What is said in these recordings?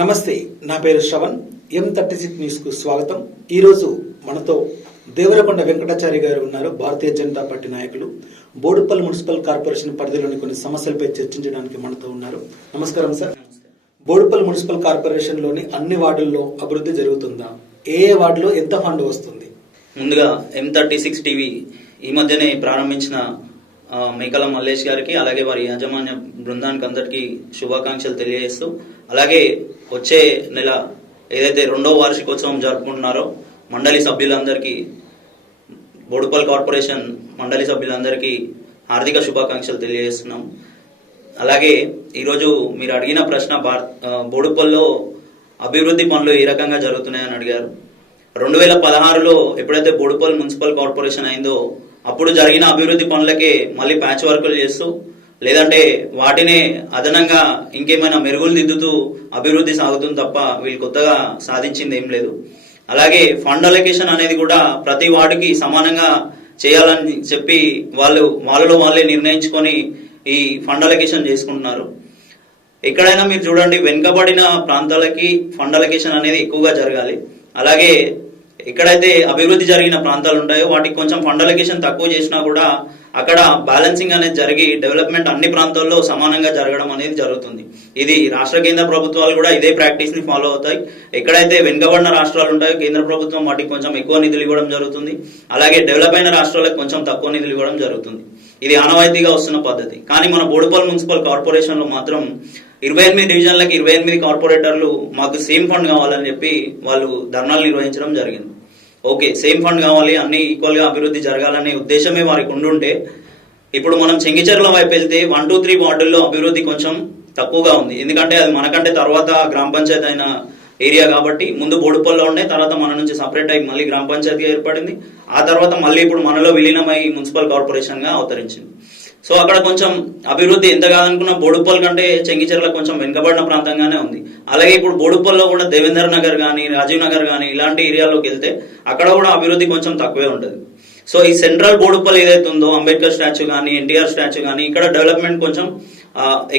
నమస్తే, నా పేరు శ్రవణ్. M36 న్యూస్ కు స్వాగతం. ఈరోజు మనతో దేవరకొండ వెంకటాచారి గారు ఉన్నారు. భారతీయ జనతా పార్టీ నాయకులు. బోడుపల్లి మున్సిపల్ కార్పొరేషన్ పరిధిలోని కొన్ని సమస్యలపై చర్చించడానికి మనతో ఉన్నారు. నమస్కారం సార్. బోడుపల్లి మున్సిపల్ కార్పొరేషన్ లోని అన్ని వార్డుల్లో అభివృద్ధి జరుగుతుందా? ఏ వార్డులో ఎంత ఫండ్ వస్తుంది? ముందుగా M36 టీవీ ఈ మధ్యనే ప్రారంభించిన మేకల మల్లేష్ గారికి అలాగే వారి యాజమాన్య బృందానికి అందరికీ శుభాకాంక్షలు తెలియజేస్తూ, అలాగే వచ్చే నెల ఏదైతే 2వ వార్షికోత్సవం జరుపుకుంటున్నారో మండలి సభ్యులందరికీ, బోడుపల్ కార్పొరేషన్ మండలి సభ్యులందరికీ హార్దిక శుభాకాంక్షలు తెలియజేస్తున్నాం. అలాగే ఈరోజు మీరు అడిగిన ప్రశ్న, బోడుపల్లో అభివృద్ధి పనులు ఏ రకంగా జరుగుతున్నాయని అడిగారు. 2016లో ఎప్పుడైతే బోడుపల్ మున్సిపల్ కార్పొరేషన్ అయిందో అప్పుడు జరిగిన అభివృద్ధి పనులకే మళ్ళీ ప్యాచ్ వర్కులు చేస్తూ, లేదంటే వాటినే అదనంగా ఇంకేమైనా మెరుగులు దిద్దుతూ అభివృద్ధి సాగుతుంది తప్ప వీళ్ళు కొత్తగా సాధించింది ఏం లేదు. అలాగే ఫండ్ అలొకేషన్ అనేది కూడా ప్రతి వార్డుకి సమానంగా చేయాలని చెప్పి వాళ్ళలో వాళ్ళే నిర్ణయించుకొని ఈ ఫండ్ అలొకేషన్ చేసుకుంటున్నారు. ఎక్కడైనా మీరు చూడండి, వెనుకబడిన ప్రాంతాలకి ఫండ్ అలొకేషన్ అనేది ఎక్కువగా జరగాలి. అలాగే ఎక్కడైతే అభివృద్ధి జరిగిన ప్రాంతాలు ఉంటాయో వాటికి కొంచెం ఫండ్ అలొకేషన్ తక్కువ చేసినా కూడా అక్కడ బ్యాలెన్సింగ్ అనేది జరిగి డెవలప్మెంట్ అన్ని ప్రాంతాల్లో సమానంగా జరగడం అనేది జరుగుతుంది. ఇది రాష్ట్ర కేంద్ర ప్రభుత్వాలు కూడా ఇదే ప్రాక్టీస్ ని ఫాలో అవుతాయి. ఎక్కడైతే వెనుకబడిన రాష్ట్రాలు ఉంటాయో కేంద్ర ప్రభుత్వం వాటికి కొంచెం ఎక్కువ నిధులు ఇవ్వడం జరుగుతుంది. అలాగే డెవలప్ అయిన రాష్ట్రాలకు కొంచెం తక్కువ నిధులు ఇవ్వడం జరుగుతుంది. ఇది ఆనవాయితీగా వస్తున్న పద్ధతి. కానీ మన బోడుపల్ మున్సిపల్ కార్పొరేషన్ లో మాత్రం 28 డివిజన్లకి 28 కార్పొరేటర్లు మాకు సేమ్ ఫండ్ కావాలని చెప్పి వాళ్ళు ధర్నాలు నిర్వహించడం జరిగింది. ఓకే, సేమ్ ఫండ్ కావాలి, అన్ని ఈక్వల్ గా అభివృద్ధి జరగాలనే ఉద్దేశమే వారికి ఉండుంటే, ఇప్పుడు మనం చెంగిచెర్ల వైపు వెళ్తే 1, 2, 3 వార్డుల్లో అభివృద్ధి కొంచెం తక్కువగా ఉంది. ఎందుకంటే అది మనకంటే తర్వాత గ్రామ పంచాయతీ అయిన ఏరియా కాబట్టి ముందు బోడుపల్లో ఉండే, తర్వాత మన నుంచి సపరేట్ అయ్యి మళ్ళీ గ్రామ పంచాయతీ ఏర్పడింది. ఆ తర్వాత మళ్ళీ ఇప్పుడు మనలో విలీనమై మున్సిపల్ కార్పొరేషన్ గా అవతరించింది. సో అక్కడ కొంచెం అభివృద్ధి ఎంత కాదనుకున్నా బోడుపల్ కంటే చెంగిచెర్ల కొంచెం వెనుకబడిన ప్రాంతంగానే ఉంది. అలాగే ఇప్పుడు బోడుపల్లో కూడా దేవేందర్ నగర్ కానీ, రాజీవ్ నగర్ కానీ ఇలాంటి ఏరియాలోకి వెళ్తే అక్కడ కూడా అభివృద్ధి కొంచెం తక్కువే ఉంటుంది. సో ఈ సెంట్రల్ బోడుపల్ ఏదైతే ఉందో, అంబేద్కర్ స్టాచ్యూ కానీ, ఎన్టీఆర్ స్టాచ్యూ కానీ, ఇక్కడ డెవలప్మెంట్ కొంచెం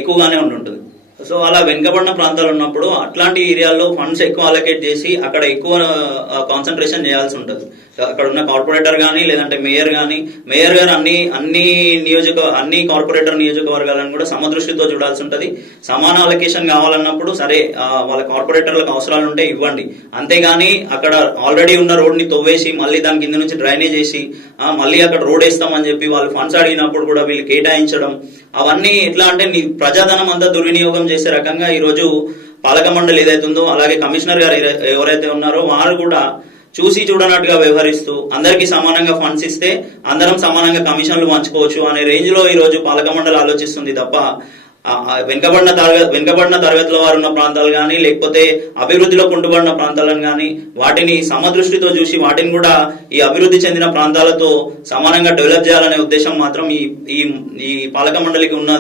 ఎక్కువగానే ఉంటుంది. సో అలా వెనుకబడిన ప్రాంతాలు ఉన్నప్పుడు అట్లాంటి ఏరియాల్లో ఫండ్స్ ఎక్కువ అలొకేట్ చేసి అక్కడ ఎక్కువ కాన్సన్ట్రేషన్ చేయాల్సి ఉంటుంది. అక్కడ ఉన్న కార్పొరేటర్ కానీ, లేదంటే మేయర్ గారు అన్ని కార్పొరేటర్ నియోజకవర్గాలను కూడా సమదృష్టితో చూడాల్సి ఉంటుంది. సమాన అలొకేషన్ కావాలన్నప్పుడు సరే, వాళ్ళ కార్పొరేటర్లకు అవసరాలు ఉంటే ఇవ్వండి. అంతేగాని అక్కడ ఆల్రెడీ ఉన్న రోడ్ ని తవ్వేసి మళ్ళీ దాని కింద నుంచి డ్రైనేజ్ చేసి మళ్ళీ అక్కడ రోడ్ వేస్తామని చెప్పి వాళ్ళు ఫండ్స్ అడిగినప్పుడు కూడా వీళ్ళు కేటాయించడం, అవన్నీ ఎట్లా అంటే ప్రజాధనం అంతా దుర్వినియోగం చేసే రకంగా ఈరోజు పాలక మండలి ఏదైతే ఉందో, అలాగే కమిషనర్ గారు ఎవరైతే ఉన్నారో వారు కూడా చూసి చూడనట్టుగా వ్యవహరిస్తూ అందరికీ సమానంగా ఫండ్స్ ఇస్తే అందరం సమానంగా కమిషన్లు పంచుకోవచ్చు అనే రేంజ్ లో ఈ రోజు పాలక మండలి ఆలోచిస్తుంది తప్ప వెనుకబడిన తరగతుల వారు ఉన్న ప్రాంతాలు కానీ, లేకపోతే అభివృద్ధిలో కుంటుబడిన ప్రాంతాలను కానీ వాటిని సమదృష్టితో చూసి వాటిని కూడా ఈ అభివృద్ధి చెందిన ప్రాంతాలతో సమానంగా డెవలప్ చేయాలనే ఉద్దేశం మాత్రం ఈ పాలక మండలికి ఉన్న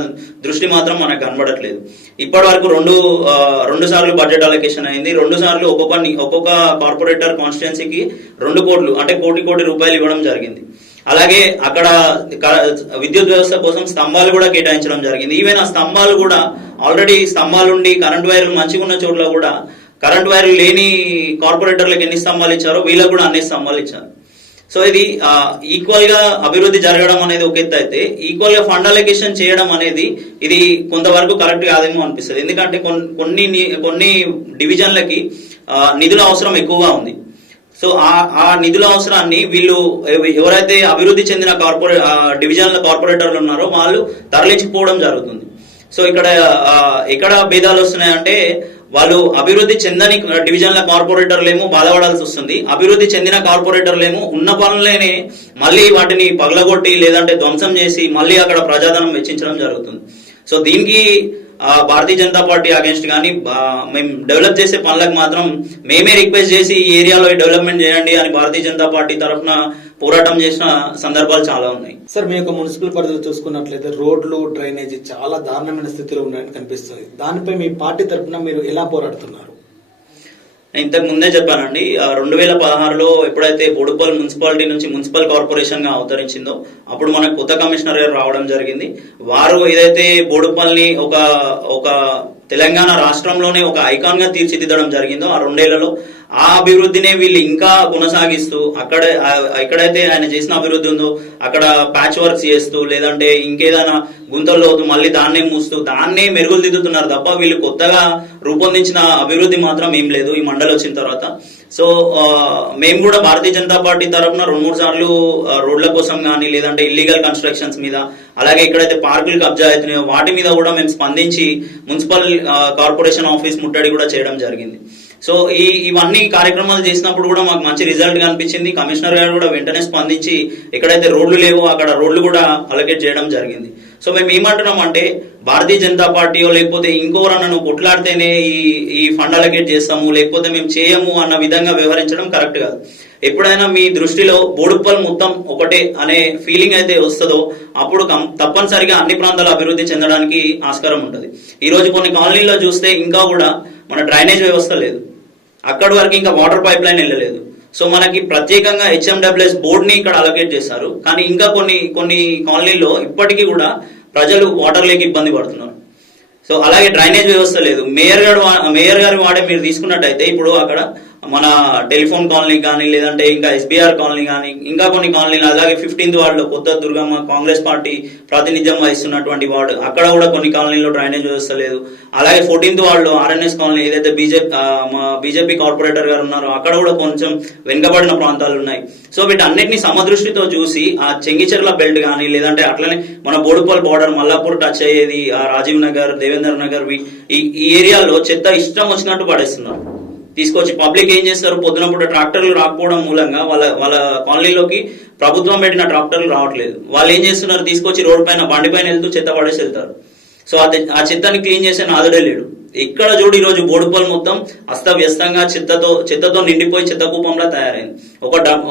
దృష్టి మాత్రం మనకు కనబడట్లేదు. ఇప్పటి వరకు రెండు సార్లు బడ్జెట్ అలొకేషన్ అయింది. 2 సార్లు ఒక్కొక్క కార్పొరేటర్ కాన్స్టిట్యున్సీకి 2 కోట్లు అంటే కోటి రూపాయలు ఇవ్వడం జరిగింది. అలాగే అక్కడ విద్యుత్ వ్యవస్థ కోసం స్తంభాలు కూడా కేటాయించడం జరిగింది. ఈవెన్ ఆ స్తంభాలు కూడా ఆల్రెడీ స్తంభాలుండి కరెంట్ వైర్లు మంచిగా ఉన్న చోట్ల కూడా కరెంట్ వైర్లు లేని కార్పొరేటర్లకు ఎన్ని స్తంభాలు ఇచ్చారో వీళ్ళకు కూడా అన్ని స్తంభాలు ఇచ్చారు. సో ఇది ఈక్వల్ గా అభివృద్ధి జరగడం అనేది ఒక ఎత్తు అయితే, ఈక్వల్ గా ఫండ్ అలొకేషన్ చేయడం అనేది ఇది కొంతవరకు కరెక్ట్ కాదేమో అనిపిస్తుంది. ఎందుకంటే కొన్ని డివిజన్లకి నిధుల అవసరం ఎక్కువగా ఉంది. సో ఆ నిధుల అవసరాన్ని వీళ్ళు ఎవరైతే అభివృద్ధి చెందిన డివిజన్ల కార్పొరేటర్లు ఉన్నారో వాళ్ళు తరలించిపోవడం జరుగుతుంది. సో ఎక్కడ భేదాలు వస్తున్నాయంటే, వాళ్ళు అభివృద్ధి చెందని డివిజన్ల కార్పొరేటర్లేమో బాధపడాల్సి వస్తుంది. అభివృద్ధి చెందిన కార్పొరేటర్లేమో ఉన్న పనులనే మళ్ళీ వాటిని పగలగొట్టి లేదంటే ధ్వంసం చేసి మళ్ళీ అక్కడ ప్రజాధనం వెచ్చించడం జరుగుతుంది. సో దీనికి భారతీయ జనతా పార్టీ అగేన్స్ట్ కానీ, మేము డెవలప్ చేసే పనులకు మాత్రం మేమే రిక్వెస్ట్ చేసి ఈ ఏరియాలో డెవలప్మెంట్ చేయండి అని భారతీయ జనతా పార్టీ తరఫున పోరాటం చేసిన సందర్భాలు చాలా ఉన్నాయి. సార్, మీ యొక్క మున్సిపల్ పరిధిలో చూసుకున్నట్లయితే రోడ్లు, డ్రైనేజీ చాలా దారుణమైన స్థితిలో ఉన్నాయని కనిపిస్తుంది. దానిపై మీ పార్టీ తరఫున మీరు ఎలా పోరాడుతున్నారు? నేను ఇంతకు ముందే చెప్పానండి, 2016లో ఎప్పుడైతే బోడుపల్ మున్సిపాలిటీ నుంచి మున్సిపల్ కార్పొరేషన్ గా అవతరించిందో అప్పుడు మనకు కొత్త కమిషనర్ గారు రావడం జరిగింది. వారు ఏదైతే బోడుపల్ని ఒక తెలంగాణ రాష్ట్రంలోనే ఒక ఐకాన్ గా తీర్చిదిద్దడం జరిగిందో ఆ 2 ఏళ్లలో, ఆ అభివృద్ధినే వీళ్ళు ఇంకా కొనసాగిస్తూ ఎక్కడైతే ఆయన చేసిన అభివృద్ధి ఉందో అక్కడ ప్యాచ్ వర్క్స్ చేస్తూ, లేదంటే ఇంకేదైనా గుంతల్లో మళ్ళీ దాన్నే మూస్తూ దాన్నే మెరుగులు దిద్దుతున్నారు తప్ప వీళ్ళు కొత్తగా రూపొందించిన అభివృద్ధి మాత్రం ఏం లేదు ఈ మండలి వచ్చిన తర్వాత. సో మేము కూడా భారతీయ జనతా పార్టీ తరఫున 2-3 సార్లు రోడ్ల కోసం కానీ, లేదంటే ఇల్లీగల్ కన్స్ట్రక్షన్స్ మీద, అలాగే ఎక్కడైతే పార్కులు కబ్జా అవుతున్నాయో వాటి మీద కూడా మేము స్పందించి మున్సిపల్ కార్పొరేషన్ ఆఫీస్ ముట్టడి కూడా చేయడం జరిగింది. సో ఇవన్నీ కార్యక్రమాలు చేసినప్పుడు కూడా మాకు మంచి రిజల్ట్ కనిపించింది. కమిషనర్ గారు కూడా వెంటనే స్పందించి ఎక్కడైతే రోడ్లు లేవో అక్కడ రోడ్లు కూడా అలొకేట్ చేయడం జరిగింది. సో మేము ఏమంటున్నాం అంటే, భారతీయ జనతా పార్టీయో లేకపోతే ఇంకోరన్నా నువ్వు కొట్లాడితేనే ఈ ఫండ్ అలొకేట్ చేస్తాము, లేకపోతే మేము చేయము అన్న విధంగా వ్యవహరించడం కరెక్ట్ కాదు. ఎప్పుడైనా మీ దృష్టిలో బోడుప్పల్ మొత్తం ఒకటే అనే ఫీలింగ్ అయితే వస్తుందో అప్పుడు తప్పనిసరిగా అన్ని ప్రాంతాలు అభివృద్ధి చెందడానికి ఆస్కారం ఉంటుంది. ఈ రోజు కొన్ని కాలనీల్లో చూస్తే ఇంకా కూడా మన డ్రైనేజ్ వ్యవస్థ లేదు, అక్కడి వరకు ఇంకా వాటర్ పైప్ లైన్ వెళ్ళలేదు. సో మనకి ప్రత్యేకంగా HMWS బోర్డుని ఇక్కడ అలొకేట్ చేశారు, కానీ ఇంకా కొన్ని కాలనీల్లో ఇప్పటికీ కూడా ప్రజలు వాటర్ లేక ఇబ్బంది పడుతున్నారు. సో అలాగే డ్రైనేజ్ వ్యవస్థ లేదు. మేయర్ గారు వాడే మీరు తీసుకున్నట్టయితే ఇప్పుడు అక్కడ మన టెలిఫోన్ కాలనీ కానీ, లేదంటే ఇంకా SBR కాలనీ కానీ, ఇంకా కొన్ని కాలనీలు, అలాగే 15th వార్డులో కొత్త దుర్గమ్మ కాంగ్రెస్ పార్టీ ప్రాతినిధ్యం వహిస్తున్నటువంటి వార్డు, అక్కడ కూడా కొన్ని కాలనీలో డ్రైనేజ్ వ్యవస్థ లేదు. అలాగే 14th వార్డులో RNS కాలనీ ఏదైతే బీజేపీ కార్పొరేటర్ గారు ఉన్నారో అక్కడ కూడా కొంచెం వెనుకబడిన ప్రాంతాలు ఉన్నాయి. సో వీటన్నిటిని సమదృష్టితో చూసి ఆ చెంగిచెర్ల బెల్ట్ కానీ, లేదంటే అట్లనే మన బోడుప్పల్ బార్డర్ మల్లాపూర్ టచ్ అయ్యేది ఆ రాజీవ్ నగర్, దేవేందర్ నగర్, ఈ ఏరియాలో చెత్త ఇష్టం వచ్చినట్టు పడేస్తున్నారు. తీసుకొచ్చి పబ్లిక్ ఏం చేస్తారు, పొద్దునప్పుడు ట్రాక్టర్లు రాకపోవడం మూలంగా వాళ్ళ కాలనీలోకి ప్రభుత్వం పెట్టిన ట్రాక్టర్లు రావట్లేదు. వాళ్ళు ఏం చేస్తున్నారు, తీసుకొచ్చి రోడ్ పైన బండి పైన వెళ్తూ చెత్త పడేసి వెళ్తారు. సో ఆ చెత్తని క్లీన్ చేసే నాదుడే లేడు. ఇక్కడ చూడు ఈరోజు బోడుప్పల్ మొత్తం అస్తవ్యస్తంగా చెత్తతో నిండిపోయి చెత్త కూపంలా తయారైంది.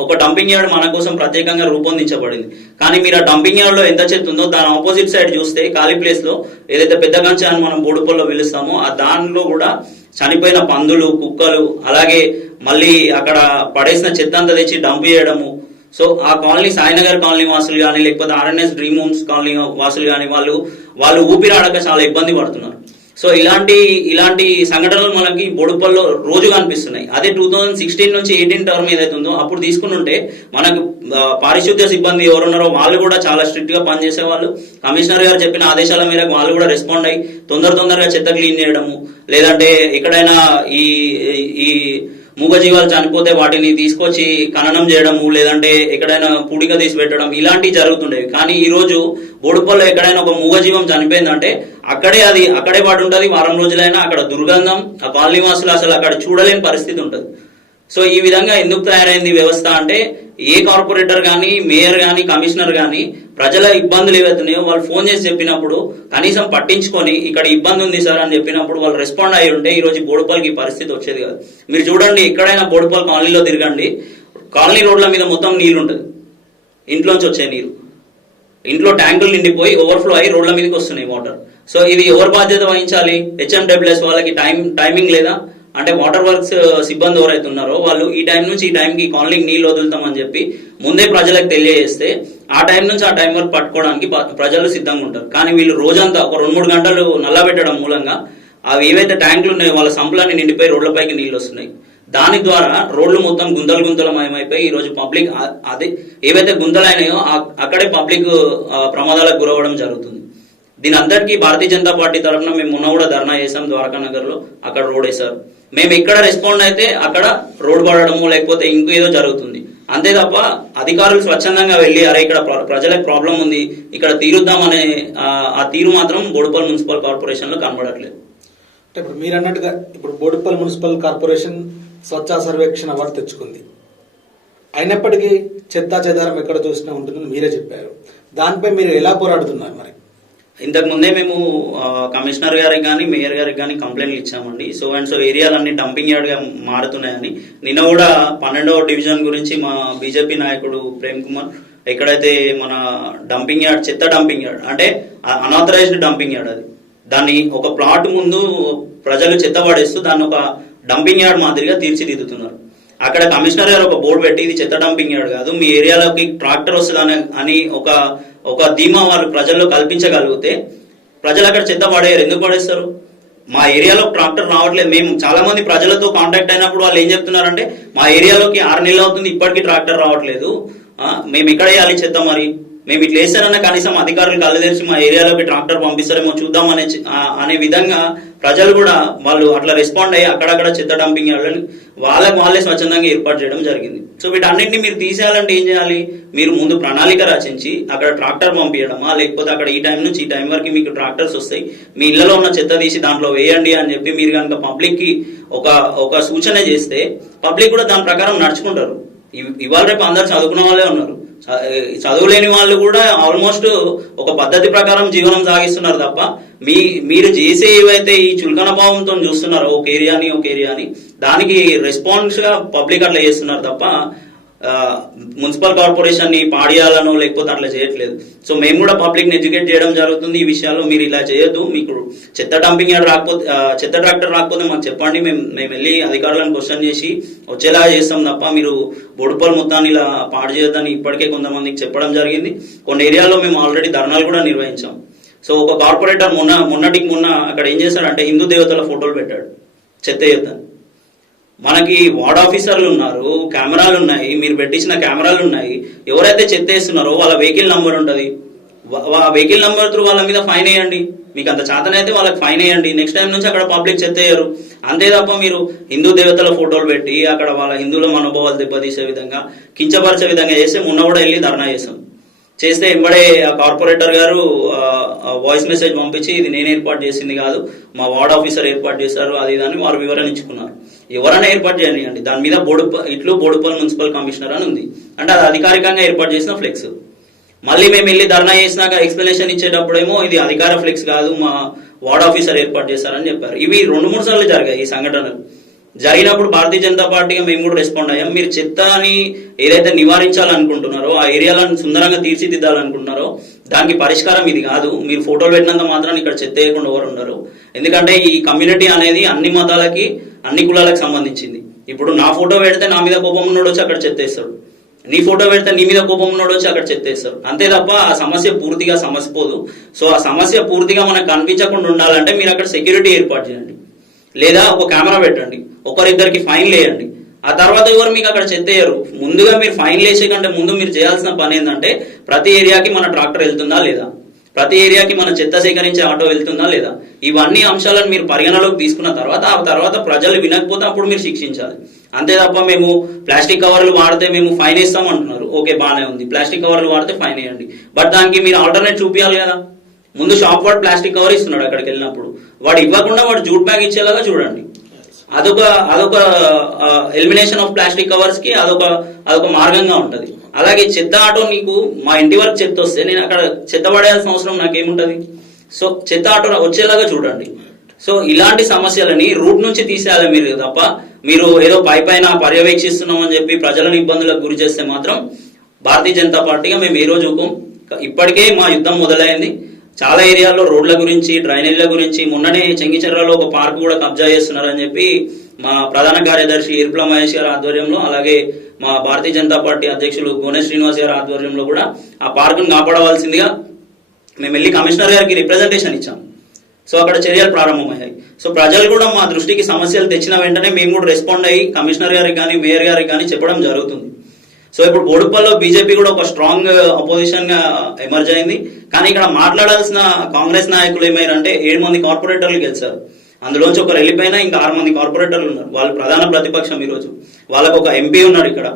ఒక డంపింగ్ యార్డ్ మన కోసం ప్రత్యేకంగా రూపొందించబడింది, కానీ మీరు ఆ డంపింగ్ యార్డ్ లో ఎంత చెత్త ఉందో దాని ఆపోజిట్ సైడ్ చూస్తే ఖాళీ ప్లేస్ లో ఏదైతే పెద్ద కంచె అని మనం బోడుప్పల్లో పిలుస్తామో ఆ దానిలో కూడా చనిపోయిన పందులు, కుక్కలు, అలాగే మళ్ళీ అక్కడ పడేసిన చెత్త అంతా తెచ్చి డంప్ చేయడము. సో ఆ కాలనీ సాయినగర్ కాలనీ వాసులు కానీ, లేకపోతే RNS డ్రీమ్ హోమ్స్ కాలనీ వాసులు కానీ వాళ్ళు ఊపిరాడక చాలా ఇబ్బంది పడుతున్నారు. సో ఇలాంటి సంఘటనలు మనకి బోడుప్పల్లో రోజు కనిపిస్తున్నాయి. అదే 2016 నుంచి 18 టర్మ్ ఏదైతే ఉందో అప్పుడు తీసుకుని ఉంటే మనకు పారిశుద్ధ్య సిబ్బంది ఎవరున్నారో వాళ్ళు కూడా చాలా స్ట్రిక్ట్ గా పనిచేసే వాళ్ళు. కమిషనర్ గారు చెప్పిన ఆదేశాల మేరకు వాళ్ళు కూడా రెస్పాండ్ అయ్యి తొందరగా చెత్త క్లీన్ చేయడము, లేదంటే ఎక్కడైనా ఈ మూగజీవాలు చనిపోతే వాటిని తీసుకొచ్చి ఖననం చేయడము, లేదంటే ఎక్కడైనా పూడిక తీసి పెట్టడం, ఇలాంటివి జరుగుతుండేవి. కానీ ఈ రోజు బోడుప్పల్లో ఎక్కడైనా ఒక మూగజీవం చనిపోయిందంటే అక్కడే పడి ఉంటుంది. వారం రోజులైనా అక్కడ దుర్గంధం, ఆ కాలనీ వాసులు అసలు అక్కడ చూడలేని పరిస్థితి ఉంటుంది. సో ఈ విధంగా ఎందుకు తయారైంది వ్యవస్థ అంటే, ఏ కార్పొరేటర్ కానీ, మేయర్ కానీ, కమిషనర్ కానీ ప్రజల ఇబ్బందులు ఏవైతున్నాయో వాళ్ళు ఫోన్ చేసి చెప్పినప్పుడు కనీసం పట్టించుకొని ఇక్కడ ఇబ్బంది ఉంది సార్ అని చెప్పినప్పుడు వాళ్ళు రెస్పాండ్ అయ్యి ఉంటే ఈ రోజు బోడుప్పల్కి ఈ పరిస్థితి వచ్చేది కాదు. మీరు చూడండి, ఎక్కడైనా బోడుప్పల్ కాలనీలో తిరగండి, కాలనీ రోడ్ల మీద మొత్తం నీళ్లు ఉంటుంది, ఇంట్లోంచి వచ్చే నీరు, ఇంట్లో ట్యాంకులు నిండిపోయి ఓవర్ఫ్లో అయ్యి రోడ్ల మీదకి వస్తున్నాయి వాటర్. సో ఇది ఎవరు బాధ్యత వహించాలి? HMWS వాళ్ళకి టైమింగ్ లేదా అంటే వాటర్ వర్క్స్ సిబ్బంది ఎవరైతే ఉన్నారో వాళ్ళు ఈ టైం నుంచి ఈ టైంకి కాలనీకి నీళ్ళు వదులుతామని చెప్పి ముందే ప్రజలకు తెలియజేస్తే ఆ టైం నుంచి ఆ టైం వరకు పట్టుకోవడానికి ప్రజలు సిద్ధంగా ఉంటారు. కానీ వీళ్ళు రోజంతా ఒక 2-3 గంటలు నల్లబెట్టడం మూలంగా అవి ఏవైతే ట్యాంకులు ఉన్నాయో వాళ్ళ సంపులన్నీ నిండిపోయి రోడ్లపైకి నీళ్ళు వస్తున్నాయి. దాని ద్వారా రోడ్లు మొత్తం గుంతలమయమైపోయి ఈ రోజు పబ్లిక్ అదే ఏవైతే గుంతలైనాయో అక్కడే పబ్లిక్ ప్రమాదాలకు గురవడం జరుగుతుంది. దీని అందరికీ భారతీయ జనతా పార్టీ తరఫున మేము మొన్న కూడా ధర్నా చేసాం ద్వారకా నగర్ లో, అక్కడ రోడ్ వేశారు. మేము ఎక్కడ రెస్పాండ్ అయితే అక్కడ రోడ్ పడడము లేకపోతే ఇంకేదో జరుగుతుంది. అంతే తప్ప అధికారులు స్వచ్ఛందంగా వెళ్ళి అరే ఇక్కడ ప్రజలకు ప్రాబ్లం ఉంది ఇక్కడ తీరుద్దామనే ఆ తీరు మాత్రం బోడుప్పల్ మున్సిపల్ కార్పొరేషన్ లో కనబడట్లేదు. అంటే ఇప్పుడు మీరు అన్నట్టుగా ఇప్పుడు బోడుప్పల్ మున్సిపల్ కార్పొరేషన్ స్వచ్ఛ సర్వేక్షణ అవార్డు తెచ్చుకుంది, అయినప్పటికీ చెత్తా చెదారం ఎక్కడ చూసినా ఉంటుందని మీరే చెప్పారు. దానిపై మీరు ఎలా పోరాడుతున్నారు? మరి ఇంతకు ముందే మేము కమిషనర్ గారికి కానీ మేయర్ గారికి కానీ కంప్లైంట్లు ఇచ్చామండి. సో అండ్ సో ఏరియాలన్నీ డంపింగ్ యార్డ్ గా మారుతున్నాయని. నిన్న కూడా 12వ డివిజన్ గురించి మా బీజేపీ నాయకుడు ప్రేమ్ కుమార్ ఎక్కడైతే మన డంపింగ్ యార్డ్, చెత్త డంపింగ్ యార్డ్ అంటే అనాథరైజ్డ్ డంపింగ్ యార్డ్, అది దాన్ని ఒక ప్లాట్ ముందు ప్రజలు చెత్త పడేస్తూ దాన్ని ఒక డంపింగ్ యార్డ్ మాదిరిగా తీర్చిదిద్దుతున్నారు. అక్కడ కమిషనర్ గారు ఒక బోర్డు పెట్టి ఇది చెత్త డంపింగ్ యార్డ్ కాదు, మీ ఏరియాలోకి ట్రాక్టర్ వస్తుంది అని ఒక ధీమా వాళ్ళు ప్రజల్లో కల్పించగలిగితే ప్రజలు అక్కడ చెత్త పడేయరు. ఎందుకు పడేస్తారు? మా ఏరియాలో ట్రాక్టర్ రావట్లేదు. మేము చాలా మంది ప్రజలతో కాంటాక్ట్ అయినప్పుడు వాళ్ళు ఏం చెప్తున్నారంటే మా ఏరియాలోకి 6 నెలలు అవుతుంది, ఇప్పటికీ ట్రాక్టర్ రావట్లేదు, మేము ఎక్కడ వేయాలి చెత్త, మరి మేము ఇట్లా వేస్తారన్న కనీసం అధికారులు కళ్ళు తెరిచి మా ఏరియాలోకి ట్రాక్టర్ పంపిస్తారేమో చూద్దాం అనే విధంగా ప్రజలు కూడా వాళ్ళు అట్లా రెస్పాండ్ అయ్యి అక్కడక్కడ చెత్త డంపింగ్ యార్డులని వాళ్ళే స్వచ్ఛందంగా ఏర్పాటు చేయడం జరిగింది. సో వీటన్నింటినీ మీరు తీసేయాలంటే ఏం చేయాలి? మీరు ముందు ప్రణాళిక రచించి అక్కడ ట్రాక్టర్ పంపించడమా, లేకపోతే అక్కడ ఈ టైం నుంచి ఈ టైం వరకు మీకు ట్రాక్టర్స్ వస్తాయి, మీ ఇళ్లలో ఉన్న చెత్త తీసి దాంట్లో వేయండి అని చెప్పి మీరు కనుక పబ్లిక్ కి ఒక సూచన చేస్తే పబ్లిక్ కూడా దాని ప్రకారం నడుచుకుంటారు. ఇవాళ రేపు అందరు చదువుకున్న వాళ్ళే ఉన్నారు, చదువులేని వాళ్ళు కూడా ఆల్మోస్ట్ ఒక పద్ధతి ప్రకారం జీవనం సాగిస్తున్నారు తప్ప మీరు చేసే ఏవైతే ఈ చులకన భావంతో చూస్తున్నారో ఒక ఏరియాని దానికి రెస్పాన్స్ గా పబ్లిక్ అట్లా చేస్తున్నారు తప్ప మున్సిపల్ కార్పొరేషన్ ని పాడియాలను లేకపోతే అట్లా చేయట్లేదు. సో మేము కూడా పబ్లిక్ ని ఎడ్యుకేట్ చేయడం జరుగుతుంది ఈ విషయాల్లో. మీరు ఇలా చేయొద్దు, మీకు చెత్త డంపింగ్ యార్డ్ రాకపోతే, చెత్త ట్రాక్టర్ రాకపోతే మాకు చెప్పండి, మేము వెళ్ళి అధికారులను క్వశ్చన్ చేసి వచ్చేలా చేస్తాం తప్ప మీరు బోడుపల్ మొత్తాన్ని ఇలా పాడు చేయొద్దని ఇప్పటికే కొంతమందికి చెప్పడం జరిగింది. కొన్ని ఏరియాల్లో మేము ఆల్రెడీ ధర్నాలు కూడా నిర్వహించాం. సో ఒక కార్పొరేటర్ మొన్నటికి అక్కడ ఏం చేశాడంటే హిందూ దేవతల ఫోటోలు పెట్టాడు చెత్త వేయొద్దని. మనకి వార్డ్ ఆఫీసర్లు ఉన్నారు, కెమెరాలు ఉన్నాయి, మీరు పెట్టించిన కెమెరాలు ఉన్నాయి, ఎవరైతే చెత్త వేస్తున్నారో వాళ్ళ వెహికల్ నంబర్ ఉంటుంది, వెహికల్ నంబర్ త్రూ వాళ్ళ మీద ఫైన్ వేయండి. మీకు అంత చేతనైతే వాళ్ళకి ఫైన్ వేయండి. నెక్స్ట్ టైం నుంచి అక్కడ పబ్లిక్ చెత్త వేయరు. అంతే తప్ప మీరు హిందూ దేవతల ఫోటోలు పెట్టి అక్కడ వాళ్ళ హిందువుల మనోభావాలు దెబ్బతీసే విధంగా, కించపరిచే విధంగా చేస్తే మొన్న కూడా వెళ్ళి ధర్నా చేస్తే ఎంబడే ఆ కార్పొరేటర్ గారు వాయిస్ మెసేజ్ పంపించి ఇది నేను ఏర్పాటు చేసింది కాదు, మా వార్డ్ ఆఫీసర్ ఏర్పాటు చేశారు, అది దాన్ని వారు వివరణ ఇచ్చుకున్నారు. ఎవరైనా ఏర్పాటు చేయండి, దాని మీద బోడుపల్ మున్సిపల్ కమిషనర్ అని ఉంది, అంటే అది అధికారికంగా ఏర్పాటు చేసిన ఫ్లెక్స్. మళ్ళీ మేము వెళ్ళి ధర్నా చేసినాక ఎక్స్ప్లెనేషన్ ఇచ్చేటప్పుడేమో ఇది అధికార ఫ్లెక్స్ కాదు, మా వార్డ్ ఆఫీసర్ ఏర్పాటు చేశారని చెప్పారు. ఇవి 2-3 సార్లు జరిగాయి ఈ సంఘటనలు. జరిగినప్పుడు భారతీయ జనతా పార్టీగా మేము కూడా రెస్పాండ్ అయ్యాం. మీరు చెత్తని ఏదైతే నివారించాలనుకుంటున్నారో, ఆ ఏరియాలను సుందరంగా తీర్చిదిద్దాలనుకుంటున్నారో దానికి పరిష్కారం ఇది కాదు. మీరు ఫోటోలు పెట్టినంత మాత్రాన్ని ఇక్కడ చెత్త వేయకుండా ఎవరు ఉండరు. ఎందుకంటే ఈ కమ్యూనిటీ అనేది అన్ని మతాలకి అన్ని కులాలకు సంబంధించింది. ఇప్పుడు నా ఫోటో పెడితే నా మీద కోపం ఉన్నోడు వచ్చి అక్కడ చెత్త వేస్తాడు, నీ ఫోటో పెడితే నీ మీద కోపం ఉన్నోడు వచ్చి అక్కడ చెత్త వేస్తాడు. అంతే తప్ప ఆ సమస్య పూర్తిగా సమసిపోదు. సో ఆ సమస్య పూర్తిగా మనకు కనిపించకుండా ఉండాలంటే మీరు అక్కడ సెక్యూరిటీ ఏర్పాటు చేయండి, లేదా ఒక కెమెరా పెట్టండి, ఒకరిద్దరికి ఫైన్లు వేయండి. ఆ తర్వాత ఎవరు మీకు అక్కడ చెత్త వేయరు. ముందుగా మీరు ఫైన్లు వేసే కంటే ముందు మీరు చేయాల్సిన పని ఏంటంటే ప్రతి ఏరియాకి మన ట్రాక్టర్ వెళ్తుందా లేదా, ప్రతి ఏరియాకి మన చెత్త సేకరించే ఆటో వెళ్తుందా లేదా, ఇవన్నీ అంశాలను మీరు పరిగణలోకి తీసుకున్న తర్వాత ఆ తర్వాత ప్రజలు వినకపోతే అప్పుడు మీరు శిక్షించాలి. అంతే తప్ప మేము ప్లాస్టిక్ కవర్లు వాడితే మేము ఫైన్ వేస్తాం అంటున్నారు. ఓకే, బాగానే ఉంది, ప్లాస్టిక్ కవర్లు వాడితే ఫైన్ వేయండి, బట్ దానికి మీరు ఆల్టర్నేట్ చూపించాలి కదా. ముందు షాప్ వాడు ప్లాస్టిక్ కవర్ ఇస్తున్నాడు, అక్కడికి వెళ్ళినప్పుడు వాడు ఇవ్వకుండా వాడు జూట్ బ్యాగ్ ఇచ్చేలాగా చూడండి. అదొక ఎలిమినేషన్ ఆఫ్ ప్లాస్టిక్ కవర్స్ కి అదొక మార్గంగా ఉంటది. అలాగే చెత్త ఆటో, నీకు మా ఇంటి వరకు చెత్త వస్తే నేను అక్కడ చెత్త పడేయాల్సిన అవసరం నాకేముంటది. సో చెత్త ఆటో వచ్చేలాగా చూడండి. సో ఇలాంటి సమస్యలని రూట్ నుంచి తీసేయాలి మీరు తప్ప మీరు ఏదో పైన పర్యవేక్షిస్తున్నాం అని చెప్పి ప్రజలను ఇబ్బందులకు గురి చేస్తే మాత్రం భారతీయ జనతా పార్టీగా మేము ఏ రోజు ఇప్పటికే మా యుద్ధం మొదలైంది. చాలా ఏరియాల్లో రోడ్ల గురించి, డ్రైనేజ్ల గురించి, మొన్ననే చెంగిచెర్రలో ఒక పార్క్ కూడా కబ్జా చేస్తున్నారని చెప్పి మా ప్రధాన కార్యదర్శి ఇర్పుల మహేష్ గారి ఆధ్వర్యంలో, అలాగే మా భారతీయ జనతా పార్టీ అధ్యక్షులు గోనె శ్రీనివాస్ గారి ఆధ్వర్యంలో కూడా ఆ పార్కును కాపాడవలసిందిగా మేము వెళ్ళి కమిషనర్ గారికి రిప్రజెంటేషన్ ఇచ్చాం. సో అక్కడ చర్యలు ప్రారంభమయ్యాయి. సో ప్రజలు కూడా మా దృష్టికి సమస్యలు తెచ్చిన వెంటనే మేము కూడా రెస్పాండ్ అయ్యి కమిషనర్ గారికి కానీ మేయర్ గారికి కానీ చెప్పడం జరుగుతుంది. సో ఇప్పుడు బోడుపల్లో బీజేపీ కూడా ఒక స్ట్రాంగ్ అపోజిషన్ గా ఎమర్జ్ అయింది. కానీ ఇక్కడ మాట్లాడాల్సిన కాంగ్రెస్ నాయకులు ఏమైనారంటే 7 మంది కార్పొరేటర్లు గెలిచారు, అందులోంచి ఒకరు వెళ్ళిపోయినా ఇంకా 6 మంది కార్పొరేటర్లు ఉన్నారు. వాళ్ళు ప్రధాన ప్రతిపక్షం. ఈరోజు వాళ్ళకు ఒక ఎంపీ ఉన్నాడు, ఇక్కడ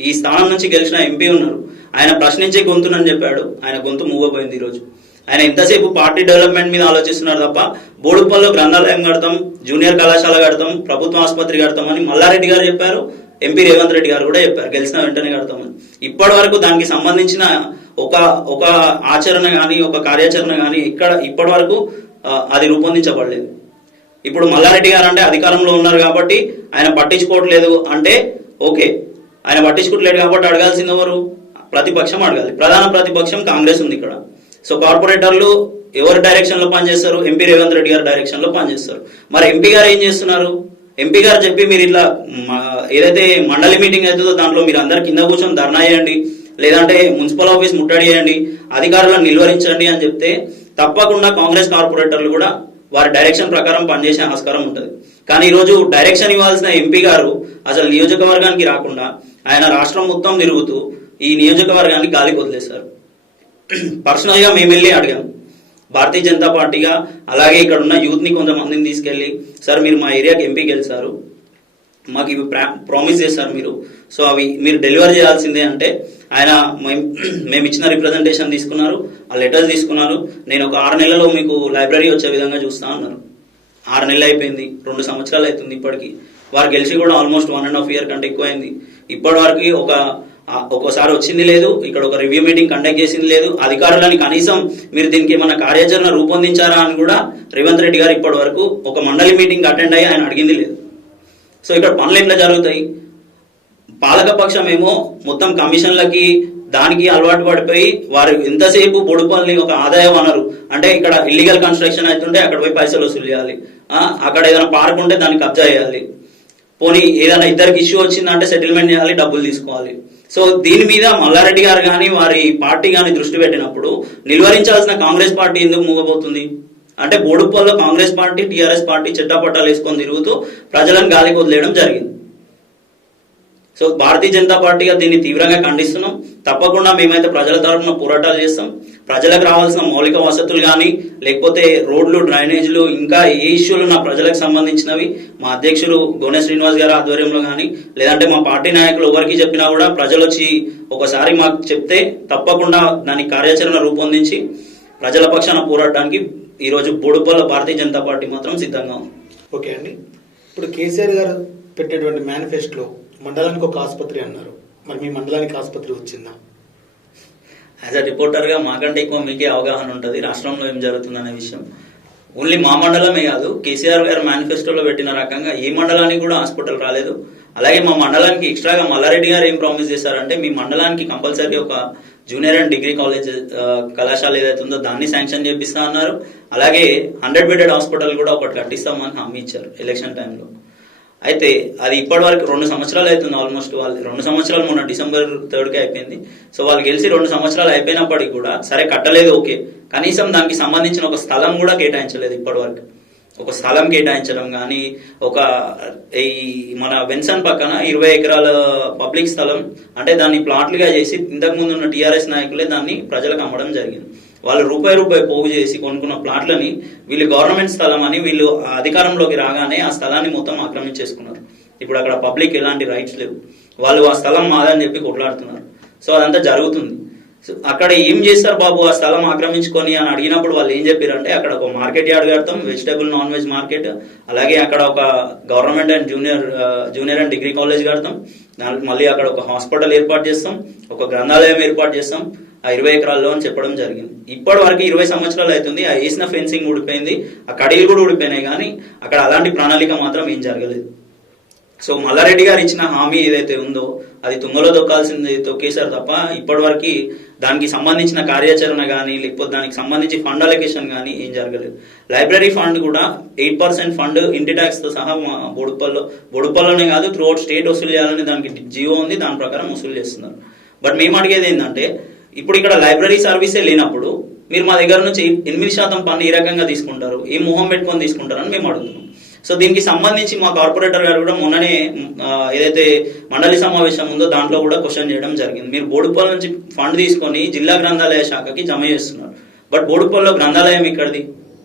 ఈ స్థానం నుంచి గెలిచిన ఎంపీ ఉన్నారు. ఆయన ప్రశ్నించే గొంతునని చెప్పాడు, ఆయన గొంతు మూవపోయింది. ఈరోజు ఆయన ఎంతసేపు పార్టీ డెవలప్మెంట్ మీద ఆలోచిస్తున్నారు తప్ప బోడుపల్లో గ్రంథాలయం కడతాం, జూనియర్ కళాశాల కడతాం, ప్రభుత్వ ఆసుపత్రి కడతామని మల్లారెడ్డి గారు చెప్పారు, ఎంపీ రేవంత్ రెడ్డి గారు కూడా చెప్పారు గెలిచిన వెంటనే కడతామని. ఇప్పటి వరకు దానికి సంబంధించిన ఒక ఆచరణ కానీ ఒక కార్యాచరణ కానీ ఇప్పటి వరకు అది రూపొందించబడలేదు. ఇప్పుడు మల్లారెడ్డి గారు అంటే అధికారంలో ఉన్నారు కాబట్టి ఆయన పట్టించుకోవట్లేదు అంటే ఓకే, ఆయన పట్టించుకోవట్లేదు కాబట్టి అడగాల్సింది ఎవరు? ప్రతిపక్షం అడగాలి. ప్రధాన ప్రతిపక్షం కాంగ్రెస్ ఉంది ఇక్కడ. సో కార్పొరేటర్లు ఎవరి డైరెక్షన్ లో పనిచేస్తారు? ఎంపీ రేవంత్ రెడ్డి గారి డైరెక్షన్ లో పనిచేస్తారు. మరి ఎంపీ గారు ఏం చేస్తున్నారు? ఎంపీ గారు చెప్పి మీరు ఇట్లా ఏదైతే మండలి మీటింగ్ అవుతుందో దాంట్లో మీరు అందరు కింద కూర్చొని ధర్నా చేయండి, లేదంటే మున్సిపల్ ఆఫీస్ ముట్టడి చేయండి, అధికారులను నిలువరించండి అని చెప్తే తప్పకుండా కాంగ్రెస్ కార్పొరేటర్లు కూడా వారి డైరెక్షన్ ప్రకారం పనిచేసే ఆస్కారం ఉంటుంది. కానీ ఈరోజు డైరెక్షన్ ఇవ్వాల్సిన ఎంపీ గారు అసలు నియోజకవర్గానికి రాకుండా ఆయన రాష్ట్రం మొత్తం తిరుగుతూ ఈ నియోజకవర్గాన్ని గాలికి వదిలేశారు. పర్సనల్గా మేము వెళ్ళి అడిగాం భారతీయ జనతా పార్టీగా, అలాగే ఇక్కడ ఉన్న యూత్ని కొంతమందిని తీసుకెళ్ళి, సార్ మీరు మా ఏరియాకి ఎంపీ గెలిచారు, మాకు ఇవి ప్రామిస్ చేశారు మీరు, సో అవి మీరు డెలివర్ చేయాల్సిందే అంటే ఆయన మేము ఇచ్చిన రిప్రజెంటేషన్ తీసుకున్నారు, ఆ లెటర్స్ తీసుకున్నారు. నేను ఒక 6 నెలల్లో మీకు లైబ్రరీ వచ్చే విధంగా చూస్తా అన్నారు. 6 నెలలు అయిపోయింది, 2 సంవత్సరాలు అవుతుంది ఇప్పటికి. వారు గెలిచి కూడా ఆల్మోస్ట్ 1.5 year కంటే ఎక్కువ అయింది. ఇప్పటి వరకు ఒక్కోసారి వచ్చింది లేదు, ఇక్కడ ఒక రివ్యూ మీటింగ్ కండక్ట్ చేసింది లేదు. అధికారులని కనీసం మీరు దీనికి ఏమన్నా కార్యాచరణ రూపొందించారా అని కూడా రేవంత్ రెడ్డి గారు ఇప్పటి వరకు ఒక మండలి మీటింగ్ అటెండ్ అయ్యి ఆయన అడిగింది లేదు. సో ఇక్కడ పనులు ఎట్లా జరుగుతాయి? పాలకపక్షం ఏమో మొత్తం కమిషన్లకి దానికి అలవాటు పడిపోయి వారు ఎంతసేపు బొడుపల్ని ఒక ఆదాయ వనరు, అంటే ఇక్కడ ఇల్లీగల్ కన్స్ట్రక్షన్ అవుతుంటే అక్కడ పోయి పైసలు వసూలు చేయాలి, అక్కడ ఏదైనా పార్క్ ఉంటే దాన్ని కబ్జా చేయాలి, పోనీ ఏదైనా ఇద్దరికి ఇష్యూ వచ్చిందంటే సెటిల్మెంట్ చేయాలి, డబ్బులు తీసుకోవాలి. సో దీని మీద మల్లారెడ్డి గారు కానీ వారి పార్టీ కానీ దృష్టి పెట్టినప్పుడు నిలువరించాల్సిన కాంగ్రెస్ పార్టీ ఎందుకు మూగబోతుంది? అంటే బోడుప్పల్లో కాంగ్రెస్ పార్టీ టీఆర్ఎస్ పార్టీ చెట్టాపట్టాలు వేసుకొని తిరుగుతూ ప్రజలను గాలికి వదిలేయడం జరిగింది. సో భారతీయ జనతా పార్టీగా దీన్ని తీవ్రంగా ఖండిస్తున్నాం. తప్పకుండా మేమైతే ప్రజల తరఫున పోరాటాలు చేస్తాం. ప్రజలకు రావాల్సిన మౌలిక వసతులు కానీ, లేకపోతే రోడ్లు, డ్రైనేజీలు, ఇంకా ఏ ఇష్యూలు నా ప్రజలకు సంబంధించినవి మా అధ్యక్షుడు గోనె శ్రీనివాస్ గారి ఆధ్వర్యంలో కానీ, లేదంటే మా పార్టీ నాయకులు ఎవరికి చెప్పినా కూడా ప్రజలు వచ్చి ఒకసారి మాకు చెప్తే తప్పకుండా దానికి కార్యాచరణ రూపొందించి ప్రజల పక్షాన పోరాడడానికి ఈరోజు బోడుపల్ల భారతీయ జనతా పార్టీ మాత్రం సిద్ధంగా ఉంది. ఓకే అండి, ఇప్పుడు కేసీఆర్ గారు పెట్టేటువంటి మేనిఫెస్టోలో మండలానికి ఒక ఆసుపత్రి అన్నారు, మరి మీ మండలానికి ఆసుపత్రి వచ్చిందా? యాజ్ అ రిపోర్టర్గా మాకంటే ఎక్కువ మీకే అవగాహన ఉంటుంది రాష్ట్రంలో ఏం జరుగుతుందనే విషయం. ఓన్లీ మా మండలమే కాదు, కేసీఆర్ గారు మేనిఫెస్టోలో పెట్టిన రకంగా ఏ మండలానికి కూడా హాస్పిటల్ రాలేదు. అలాగే మా మండలానికి ఎక్స్ట్రాగా మల్లారెడ్డి గారు ఏం ప్రామిస్ చేశారంటే మీ మండలానికి కంపల్సరీ ఒక జూనియర్ అండ్ డిగ్రీ కాలేజ్ కళాశాల ఏదైతే ఉందో దాన్ని శాంక్షన్ చేపిస్తా అన్నారు. అలాగే 100 bedded హాస్పిటల్ కూడా ఒకటి కట్టిస్తామని హామీ ఇచ్చారు ఎలక్షన్ టైంలో. అయితే అది ఇప్పటి వరకు 2 సంవత్సరాలు అవుతుంది. ఆల్మోస్ట్ వాళ్ళు 2 సంవత్సరాలు మొన్న December 3rd అయిపోయింది. సో వాళ్ళు గెలిచి 2 సంవత్సరాలు అయిపోయినప్పటికీ కూడా సరే కట్టలేదు, ఓకే, కనీసం దానికి సంబంధించిన ఒక స్థలం కూడా కేటాయించలేదు ఇప్పటి వరకు. ఒక స్థలం కేటాయించడం కానీ, ఒక ఈ మన వెన్సన్ పక్కన 20 ఎకరాల పబ్లిక్ స్థలం, అంటే దాన్ని ప్లాట్లుగా చేసి ఇంతకుముందు ఉన్న టీఆర్ఎస్ నాయకులే దాన్ని ప్రజలకు అమ్మడం జరిగింది. వాళ్ళు రూపాయి పోగు చేసి కొనుక్కున్న ప్లాట్లని వీళ్ళు గవర్నమెంట్ స్థలం అని వీళ్ళు అధికారంలోకి రాగానే ఆ స్థలాన్ని మొత్తం ఆక్రమించేసుకున్నారు. ఇప్పుడు అక్కడ పబ్లిక్ ఎలాంటి రైట్స్ లేవు, వాళ్ళు ఆ స్థలం మాదని చెప్పి కొట్లాడుతున్నారు. సో అదంతా జరుగుతుంది. సో అక్కడ ఏం చేస్తారు బాబు ఆ స్థలం ఆక్రమించుకొని అని అడిగినప్పుడు వాళ్ళు ఏం చెప్పారంటే అక్కడ ఒక మార్కెట్ యార్డ్ కడతాం, వెజిటేబుల్ నాన్ వెజ్ మార్కెట్, అలాగే అక్కడ ఒక government and junior and degree college కడతాం, దానికి మళ్ళీ అక్కడ ఒక హాస్పిటల్ ఏర్పాటు చేస్తాం, ఒక గ్రంథాలయం ఏర్పాటు చేస్తాం ఆ 20 ఎకరాల్లో అని చెప్పడం జరిగింది. ఇప్పటి వరకు 20 సంవత్సరాలు అవుతుంది. ఆ వేసిన ఫెన్సింగ్ ఊడిపోయింది, ఆ కడీలు కూడా ఊడిపోయినాయి, కానీ అక్కడ అలాంటి ప్రణాళిక మాత్రం ఏం జరగలేదు. సో మల్లారెడ్డి గారు ఇచ్చిన హామీ ఏదైతే ఉందో అది తుంగలో తొక్కాల్సింది తొక్కేశారు తప్ప ఇప్పటి వరకు దానికి సంబంధించిన కార్యాచరణ కానీ, లేకపోతే దానికి సంబంధించి ఫండ్ అలొకేషన్ కానీ ఏం జరగలేదు. లైబ్రరీ ఫండ్ కూడా 8% ఫండ్ ఇంటి ట్యాక్స్తో సహా బొడుపల్లోనే కాదు త్రూఅవుట్ స్టేట్ వసూలు చేయాలని దానికి జియో ఉంది, దాని ప్రకారం వసూలు చేస్తున్నారు. బట్ మేము అడిగేది ఏంటంటే ఇప్పుడు ఇక్కడ లైబ్రరీ సర్వీసే లేనప్పుడు మీరు మా దగ్గర నుంచి 8% పన్ను ఏ రకంగా తీసుకుంటారు, ఏ మొహం పెట్టుకొని తీసుకుంటారని మేము అడుగుతున్నాం. సో దీనికి సంబంధించి మా కార్పొరేటర్ గారు కూడా మొన్ననే ఏదైతే మండలి సమావేశం ఉందో దాంట్లో కూడా క్వశ్చన్ చేయడం జరిగింది. మీరు బోడుపల్ నుంచి ఫండ్ తీసుకొని జిల్లా గ్రంథాలయ శాఖకి జమ చేస్తున్నారు, బట్ బోడుపల్లో గ్రంథాలయం ఇక్కడిది,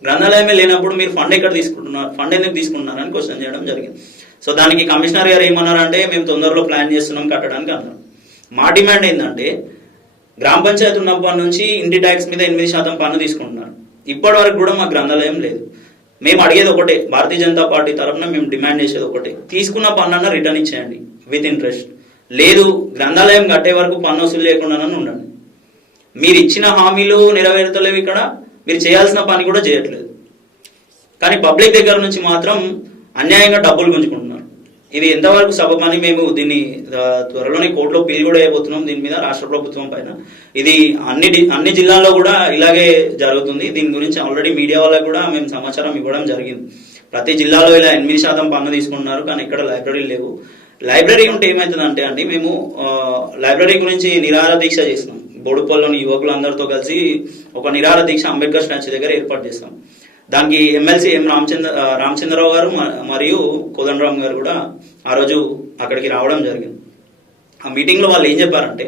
గ్రంథాలయమే లేనప్పుడు మీరు ఫండ్ ఎక్కడ తీసుకుంటున్నారు, ఫండ్ ఎందుకు తీసుకుంటున్నారని క్వశ్చన్ చేయడం జరిగింది. సో దానికి కమిషనర్ గారు ఏమన్నారంటే మేము తొందరలో ప్లాన్ చేస్తున్నాం కట్టడానికి అన్నారు. మా డిమాండ్ ఏంటంటే గ్రామ పంచాయతీ ఉన్నప్పటి నుంచి ఇంటి ట్యాక్స్ మీద 8% పన్ను తీసుకుంటున్నారు, ఇప్పటి వరకు కూడా మాకు గ్రంథాలయం లేదు. మేము అడిగేది ఒకటే, భారతీయ జనతా పార్టీ తరఫున మేము డిమాండ్ చేసేది ఒకటే, తీసుకున్న పన్ను రిటర్న్ ఇచ్చేయండి విత్ ఇంట్రెస్ట్, లేదు గ్రంథాలయం కట్టే వరకు పన్ను వసూలు లేకుండానే ఉండండి. మీరు ఇచ్చిన హామీలు నెరవేర్తలేవు, ఇక్కడ మీరు చేయాల్సిన పని కూడా చేయట్లేదు, కానీ పబ్లిక్ దగ్గర నుంచి మాత్రం అన్యాయంగా డబ్బులు గుంజుకుంటున్నారు. ఇది ఎంతవరకు సబబని మేము దీన్ని త్వరలోనే కోర్టులో పిల్ కూడా అయిపోతున్నాం దీని మీద రాష్ట్ర ప్రభుత్వం పైన. ఇది అన్ని జిల్లాల్లో కూడా ఇలాగే జరుగుతుంది. దీని గురించి ఆల్రెడీ మీడియా వాళ్ళకి కూడా మేము సమాచారం ఇవ్వడం జరిగింది. ప్రతి జిల్లాలో ఇలా 8% పన్ను తీసుకుంటున్నారు, కానీ ఇక్కడ లైబ్రరీలు లేవు. లైబ్రరీ ఉంటే ఏమవుతుందంటే అండి, మేము లైబ్రరీ గురించి నిరాహార దీక్ష చేస్తున్నాం. బోడుపల్లిలోని యువకులందరితో కలిసి ఒక నిరాహార దీక్ష అంబేద్కర్ స్టాచ్యూ దగ్గర ఏర్పాటు చేస్తాం. దానికి ఎమ్మెల్సీ రామచంద్రరావు గారు మరియు కోదండరామ్ గారు కూడా ఆ రోజు అక్కడికి రావడం జరిగింది. ఆ మీటింగ్లో వాళ్ళు ఏం చెప్పారంటే,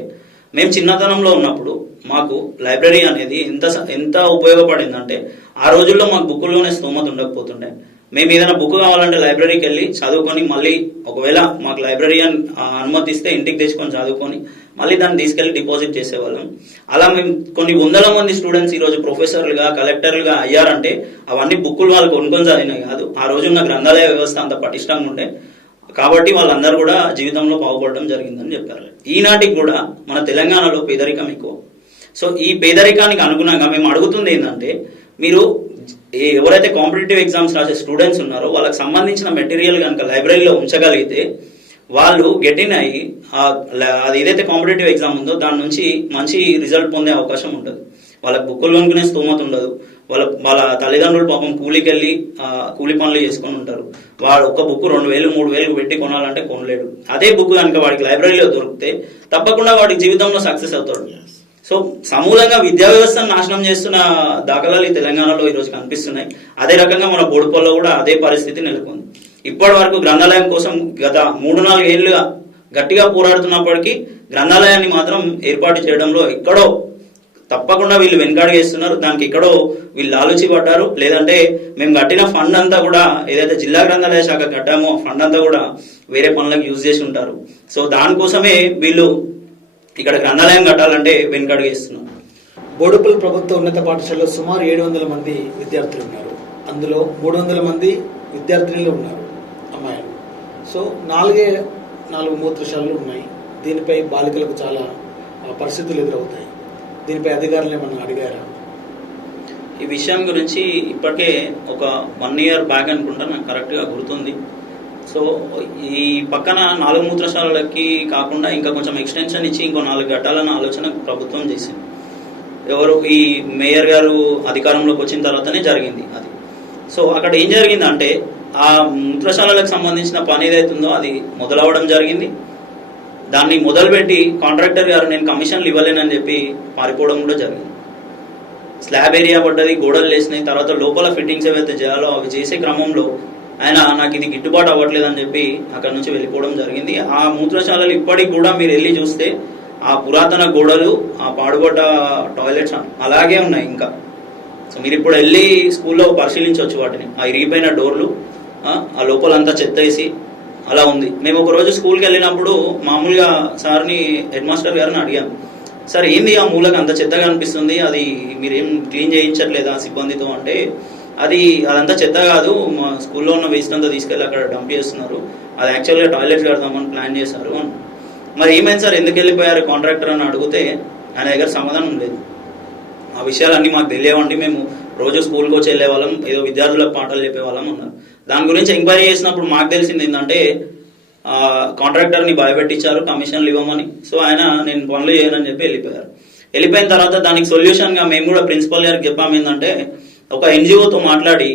మేము చిన్నతనంలో ఉన్నప్పుడు మాకు లైబ్రరీ అనేది ఎంత ఉపయోగపడిందంటే, ఆ రోజుల్లో మాకు బుక్కుల్లోనే స్తోమత ఉండకపోతుండే. మేము ఏదైనా బుక్ కావాలంటే లైబ్రరీకి వెళ్ళి చదువుకొని మళ్ళీ ఒకవేళ మాకు లైబ్రరీయన్ అనుమతిస్తే ఇంటికి తెచ్చుకొని చదువుకొని మళ్ళీ దాన్ని తీసుకెళ్లి డిపాజిట్ చేసేవాళ్ళం. అలా మేము కొన్ని వందల మంది స్టూడెంట్స్ ఈరోజు ప్రొఫెసర్లుగా కలెక్టర్లుగా అయ్యారంటే అవన్నీ బుక్కులు వాళ్ళు కొనుక్కొని చదివినాయి కాదు, ఆ రోజున్న గ్రంథాలయ వ్యవస్థ అంత పటిష్టంగా ఉండే. కాబట్టి వాళ్ళందరూ కూడా జీవితంలో బాగుపడడం జరిగిందని చెప్పారు. ఈనాటికి కూడా మన తెలంగాణలో పేదరికం ఎక్కువ. సో ఈ పేదరికానికి అనుగుణంగా మేము అడుగుతుంది ఏంటంటే, మీరు ఎవరైతే కాంపిటేటివ్ ఎగ్జామ్స్ రాసే స్టూడెంట్స్ ఉన్నారో వాళ్ళకి సంబంధించిన మెటీరియల్ కనుక లైబ్రరీలో ఉంచగలిగితే వాళ్ళు గెటిన్ అయ్యి అది ఏదైతే కాంపిటేటివ్ ఎగ్జామ్ ఉందో దాని నుంచి మంచి రిజల్ట్ పొందే అవకాశం ఉంటుంది. వాళ్ళకి బుక్కులు కొనుక్కునే స్తోమత ఉండదు. వాళ్ళ తల్లిదండ్రులు పాపం కూలికి వెళ్ళి కూలి పనులు చేసుకొని ఉంటారు. వాడు ఒక బుక్ 2,000 3,000 పెట్టి కొనాలంటే కొనలేడు. అదే బుక్ కనుక వాడికి లైబ్రరీలో దొరికితే తప్పకుండా వాడి జీవితంలో సక్సెస్ అవుతాడు. సో సమూలంగా విద్యా వ్యవస్థను నాశనం చేస్తున్న దాఖలాలు ఈ తెలంగాణలో ఈరోజు కనిపిస్తున్నాయి. అదే రకంగా మన బోడుపల్లో కూడా అదే పరిస్థితి నెలకొంది. ఇప్పటి వరకు గ్రంథాలయం కోసం గత 3-4 ఏళ్లుగా గట్టిగా పోరాడుతున్నప్పటికీ గ్రంథాలయాన్ని మాత్రం ఏర్పాటు చేయడంలో ఎక్కడో తప్పకుండా వీళ్ళు వెనుకాడుగేస్తున్నారు. దానికి ఎక్కడో వీళ్ళు ఆలోచి పడ్డారు. లేదంటే మేము కట్టిన ఫండ్ అంతా కూడా ఏదైతే జిల్లా గ్రంథాలయ శాఖ కట్టామో ఫండ్ అంతా కూడా వేరే పనులకు యూజ్ చేసి ఉంటారు. సో దానికోసమే వీళ్ళు ఇక్కడ గ్రంథాలయం కట్టాలంటే వెనుకడుగేస్తున్నారు. బోడుపల్లి ప్రభుత్వ ఉన్నత పాఠశాలలో సుమారు 700 మంది విద్యార్థులు ఉన్నారు. అందులో 300 మంది విద్యార్థినులు ఉన్నారు, అమ్మాయిలు. సో 4 మూత్రశాలలు ఉన్నాయి. దీనిపై బాలికలకు చాలా పరిస్థితులు ఎదురవుతాయి. దీనిపై అధికారులు ఏమన్నా అడిగారా? ఈ విషయం గురించి ఇప్పటికే ఒక 1 year బ్యాక్ అనుకుంటా, నాకు కరెక్ట్గా గుర్తుంది. సో ఈ పక్కన 4 మూత్రశాలలకి కాకుండా ఇంకా కొంచెం ఎక్స్టెన్షన్ ఇచ్చి ఇంకో 4 కట్టాలన్న ఆలోచన ప్రభుత్వం చేసింది. ఈ మేయర్ గారు అధికారంలోకి వచ్చిన తర్వాతనే జరిగింది అది. సో అక్కడ ఏం జరిగిందంటే, ఆ మూత్రశాలలకు సంబంధించిన పని ఏదైతుందో అది మొదలవడం జరిగింది. దాన్ని మొదలుపెట్టి కాంట్రాక్టర్ గారు నేను కమిషన్లు ఇవ్వలేనని చెప్పి పారిపోవడం కూడా జరిగింది. స్లాబ్ ఏరియా పడ్డది, గోడలు లేసినాయి. తర్వాత లోపల ఫిట్టింగ్స్ ఏవైతే చేయాలో అవి చేసే క్రమంలో ఆయన నాకు ఇది గిట్టుబాటు అవ్వట్లేదని చెప్పి అక్కడ నుంచి వెళ్ళిపోవడం జరిగింది. ఆ మూత్రశాలలు ఇప్పటికి కూడా మీరు వెళ్ళి చూస్తే ఆ పురాతన గోడలు, ఆ పాడుబడ్డ టాయిలెట్స్ అలాగే ఉన్నాయి ఇంకా. సో మీరు ఇప్పుడు వెళ్ళి స్కూల్లో పరిశీలించవచ్చు వాటిని. ఆ ఇరిగిపోయిన డోర్లు, ఆ లోపలంతా చెత్త వేసి అలా ఉంది. మేము ఒకరోజు స్కూల్కి వెళ్ళినప్పుడు మామూలుగా సార్ని, హెడ్ మాస్టర్ గారిని అడిగాం, సార్ ఏంది ఆ మూలకు అంత చెత్తగా అనిపిస్తుంది, అది మీరేం క్లీన్ చేయించట్లేదా సిబ్బందితో అంటే, అదంతా చెత్త కాదు, మా స్కూల్లో ఉన్న వేస్ట్ అంతా తీసుకెళ్ళి అక్కడ డంప్ చేస్తున్నారు, అది యాక్చువల్గా టాయిలెట్స్ కడదామని ప్లాన్ చేశారు అని. మరి ఏమైంది సార్, ఎందుకు వెళ్ళిపోయారు కాంట్రాక్టర్ అని అడిగితే ఆయన దగ్గర సమాధానం లేదు. ఆ విషయాలన్నీ మాకు తెలియవండి, మేము రోజు స్కూల్కి వచ్చి వెళ్ళేవాళ్ళం, ఏదో విద్యార్థులకు పాఠాలు చెప్పేవాళ్ళం అన్నారు. దాని గురించి ఎంక్వైరీ చేసినప్పుడు మాకు తెలిసింది ఏంటంటే, కాంట్రాక్టర్ని భయపెట్టించారు కమిషన్లు ఇవ్వమని. సో ఆయన నేను పనులు చేయనని చెప్పి వెళ్ళిపోయారు. వెళ్ళిపోయిన తర్వాత దానికి సొల్యూషన్గా మేము కూడా ప్రిన్సిపల్ గారికి చెప్పాము ఏంటంటే, ఒక ఎన్జిఓతో మాట్లాడి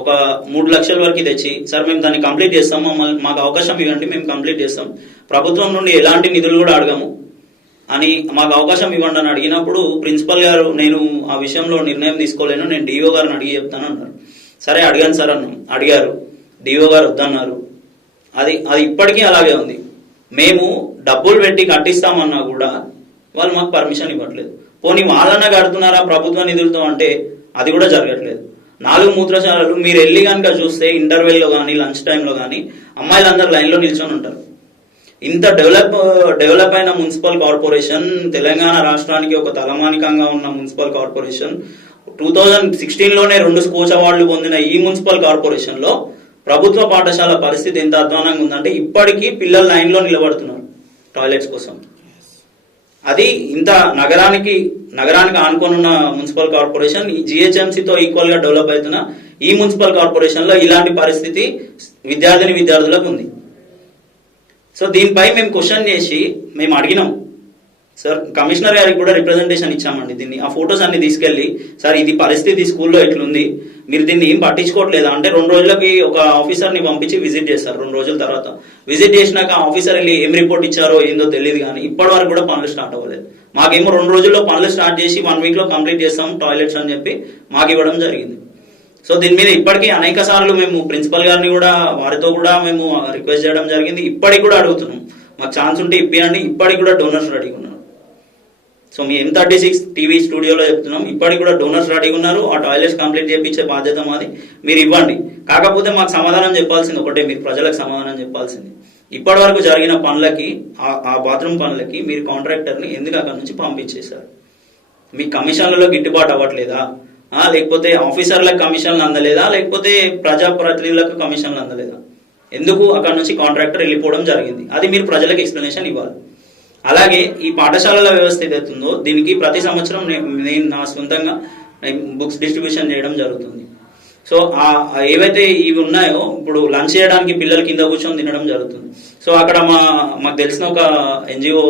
ఒక 3 లక్షల వరకు తెచ్చి, సార్ మేము దాన్ని కంప్లీట్ చేస్తాం, మాకు అవకాశం ఇవ్వండి, మేము కంప్లీట్ చేస్తాం, ప్రభుత్వం నుండి ఎలాంటి నిధులు కూడా అడగము అని మాకు అవకాశం ఇవ్వండి అని అడిగినప్పుడు ప్రిన్సిపల్ గారు నేను ఆ విషయంలో నిర్ణయం తీసుకోలేను, నేను డిఓ గారిని అడిగి చెప్తాను అన్నారు. సరే అడిగాను సార్ అన్నాం. అడిగారు, డిఓ గారు వద్దన్నారు. అది ఇప్పటికీ అలాగే ఉంది. మేము డబ్బులు పెట్టి కట్టిస్తామన్నా కూడా వాళ్ళు మాకు పర్మిషన్ ఇవ్వట్లేదు. పోనీ వాళ్ళన్నా కడుతున్నారా ప్రభుత్వ నిధులతో అంటే అది కూడా జరగట్లేదు. 4 మూత్రశాలలు మీరు వెళ్ళి కనుక చూస్తే ఇంటర్వెల్లో కానీ లంచ్ టైంలో కానీ అమ్మాయిలందరూ లైన్లో నిల్చొని ఉంటారు. ఇంత డెవలప్ అయిన మున్సిపల్ కార్పొరేషన్, తెలంగాణ రాష్ట్రానికి ఒక తలమానికంగా ఉన్న మున్సిపల్ కార్పొరేషన్, 2016లోనే 2 స్కోచ్ అవార్డులు పొందిన ఈ మున్సిపల్ కార్పొరేషన్లో ప్రభుత్వ పాఠశాల పరిస్థితి ఎంత అధ్వానంగా ఉందంటే ఇప్పటికీ పిల్లలు లైన్లో నిలబడుతున్నారు టాయిలెట్స్ కోసం. అది ఇంత నగరానికి ఆనుకొని ఉన్న మున్సిపల్ కార్పొరేషన్, ఈ జిహెచ్ఎంసీతో ఈక్వల్ గా డెవలప్ అవుతున్న ఈ మున్సిపల్ కార్పొరేషన్ లో ఇలాంటి పరిస్థితి విద్యార్థులకు ఉంది. సో దీనిపై మేము క్వశ్చన్ చేసి మేము అడిగినాం సార్, కమిషనర్ గారికి కూడా రిప్రజెంటేషన్ ఇచ్చామండి. దీన్ని ఆ ఫొటోస్ అన్ని తీసుకెళ్లి, సార్ ఇది పరిస్థితి స్కూల్లో ఎట్లుంది, మీరు దీన్ని ఏం పట్టించుకోవట్లేదా అంటే 2 రోజులకి ఒక ఆఫీసర్ని పంపించి విజిట్ చేస్తారు. 2 రోజుల తర్వాత విజిట్ చేసినాక ఆఫీసర్ వెళ్ళి ఏం రిపోర్ట్ ఇచ్చారో ఏందో తెలియదు, కానీ ఇప్పటి వరకు కూడా పనులు స్టార్ట్ అవ్వలేదు. మాకేమో 2 రోజుల్లో పనులు స్టార్ట్ చేసి 1 వీక్ లో కంప్లీట్ చేస్తాం టాయిలెట్స్ అని చెప్పి మాకు ఇవ్వడం జరిగింది. సో దీని మీద ఇప్పటికీ అనేక సార్లు మేము ప్రిన్సిపల్ గారిని కూడా వారితో కూడా మేము రిక్వెస్ట్ చేయడం జరిగింది. ఇప్పటికి కూడా అడుగుతున్నాం, మాకు ఛాన్స్ ఉంటే ఇప్పియండి. ఇప్పటికి కూడా డోనర్స్ రెడీగా ఉన్నారు. సో మీ M36 టీవీ స్టూడియోలో చెప్తున్నాం, ఇప్పటికి కూడా డోనర్స్ రెడీగా ఉన్నారు. ఆ టాయిలెట్స్ కంప్లీట్ చేయించే బాధ్యత మాది, మీరు ఇవ్వండి. కాకపోతే మాకు సమాధానం చెప్పాల్సింది ఒకటే, మీరు ప్రజలకు సమాధానం చెప్పాల్సింది, ఇప్పటి వరకు జరిగిన పనులకి ఆ బాత్రూమ్ పనులకి మీరు కాంట్రాక్టర్ని ఎందుకు అక్కడ నుంచి పంపించేశారు? మీ కమిషన్లలో గిట్టుబాటు అవ్వట్లేదా? లేకపోతే ఆఫీసర్లకు కమిషన్లు అందలేదా? లేకపోతే ప్రజాప్రతినిధులకు కమిషన్లు అందలేదా? ఎందుకు అక్కడ నుంచి కాంట్రాక్టర్ వెళ్ళిపోవడం జరిగింది? అది మీరు ప్రజలకు ఎక్స్ప్లెనేషన్ ఇవ్వాలి. అలాగే ఈ పాఠశాలల వ్యవస్థ ఏదైతుందో దీనికి ప్రతి సంవత్సరం నేను నా సొంతంగా బుక్స్ డిస్ట్రిబ్యూషన్ చేయడం జరుగుతుంది. సో ఏవైతే ఇవి ఉన్నాయో ఇప్పుడు లంచ్ చేయడానికి పిల్లలు కింద కూర్చొని తినడం జరుగుతుంది. సో అక్కడ మాకు తెలిసిన ఒక NGO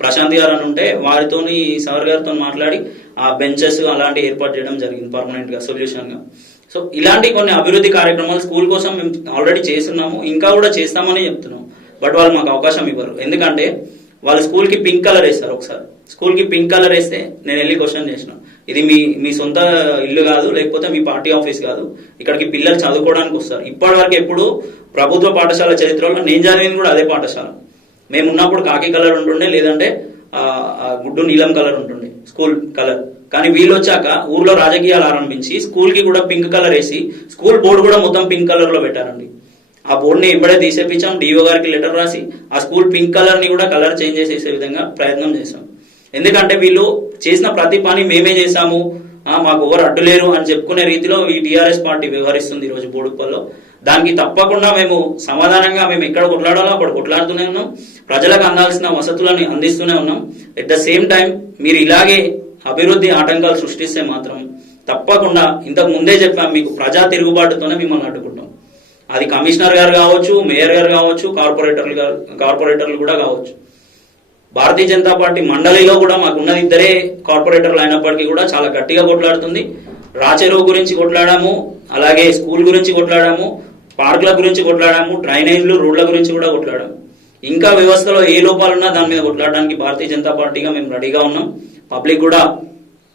ప్రశాంత్ గారు అని ఉంటే వారితోని సార్ గారితో మాట్లాడి ఆ బెంచెస్ అలాంటి ఏర్పాటు చేయడం జరిగింది పర్మనెంట్ గా సొల్యూషన్ గా. సో ఇలాంటి కొన్ని అభివృద్ధి కార్యక్రమాలు స్కూల్ కోసం మేము ఆల్రెడీ చేస్తున్నాము, ఇంకా కూడా చేస్తామని చెప్తున్నాం. బట్ వాళ్ళు మాకు అవకాశం ఇవ్వరు. ఎందుకంటే వాళ్ళు స్కూల్ కి పింక్ కలర్ వేస్తారు. ఒకసారి స్కూల్ కి పింక్ కలర్ వేస్తే నేను వెళ్ళి క్వశ్చన్ చేసిన, ఇది మీ సొంత ఇల్లు కాదు, లేకపోతే మీ పార్టీ ఆఫీస్ కాదు, ఇక్కడికి పిల్లలు చదువుకోవడానికి వస్తారు. ఇప్పటి వరకు ఎప్పుడు ప్రభుత్వ పాఠశాల చరిత్రలో నేను చదివింది కూడా అదే పాఠశాల. మేము ఉన్నప్పుడు కాకి కలర్ ఉంటుండే, లేదంటే గుడ్డు నీలం కలర్ ఉంటుండే స్కూల్ కలర్. కానీ వీళ్ళు వచ్చాక ఊర్లో రాజకీయాలు ఆరంభించి స్కూల్ కి కూడా పింక్ కలర్ వేసి స్కూల్ బోర్డు కూడా మొత్తం పింక్ కలర్ లో పెట్టారండి. ఆ బోర్డుని ఇప్పుడే తీసేపించాం, DO గారికి లెటర్ రాసి ఆ స్కూల్ పింక్ కలర్ ని కూడా కలర్ చేంజ్ చేసే విధంగా ప్రయత్నం చేశాం. ఎందుకంటే వీళ్ళు చేసిన ప్రతి పని మేమే చేశాము, మాకు ఎవరు అడ్డు లేరు అని చెప్పుకునే రీతిలో ఈ TRS పార్టీ వ్యవహరిస్తుంది ఈరోజు బోడుప్పల్లో. దానికి తప్పకుండా మేము సమాధానంగా మేము ఎక్కడ కొట్లాడాలో అక్కడ కొట్లాడుతూనే ఉన్నాం, ప్రజలకు అందాల్సిన వసతులను అందిస్తూనే ఉన్నాం. ఎట్ ద సేమ్ టైం మీరు ఇలాగే అభివృద్ధి ఆటంకాలు సృష్టిస్తే మాత్రం తప్పకుండా ఇంతకు ముందే చెప్పాం, మీకు ప్రజా తిరుగుబాటుతోనే మిమ్మల్ని అడ్డుకుంటాం. అది కమిషనర్ గారు కావచ్చు, మేయర్ గారు కావచ్చు, కార్పొరేటర్లు కూడా కావచ్చు. భారతీయ జనతా పార్టీ మండలిలో కూడా మాకున్నది 2 కార్పొరేటర్లు అయినప్పటికీ కూడా చాలా గట్టిగా కొట్లాడుతుంది. రాచెరువు గురించి కొట్లాడాము, అలాగే స్కూల్ గురించి కొట్లాడాము, పార్కుల గురించి కొట్లాడాము, డ్రైనేజ్లు, రోడ్ల గురించి కూడా కొట్లాడాము. ఇంకా వ్యవస్థలో ఏ లోపాలున్నా దాని మీద కొట్లాడడానికి భారతీయ జనతా పార్టీగా మేము రెడీగా ఉన్నాం. పబ్లిక్ కూడా